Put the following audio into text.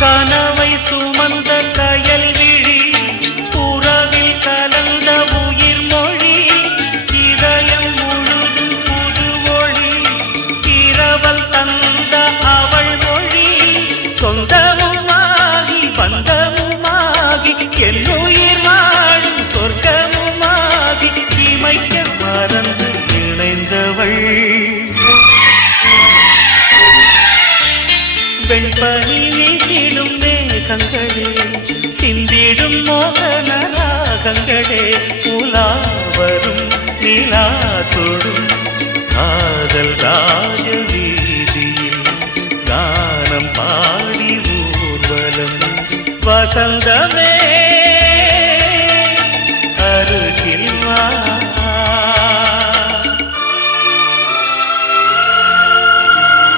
கனவை சுமந்த கயல் விழி புறவில் கலந்த உயிர் மொழி இதயம் முழுதும் புது ஒளி இரவல் தந்த அவள் மொழி சொந்தமுமாகி பந்தமுமாகி என்னுயிர் வாழும் சொர்க்கமுமாகி இமைக்க மறந்து இணைந்தவள் வெண்பனி வீசிடும் மேகங்களே சிந்திடும் மோகன ராகங்களே உலாவரும் நிலா தொடும் காதல் ராஜ வீதியில் கானம் பாடி ஊர்வலம் வசந்தமே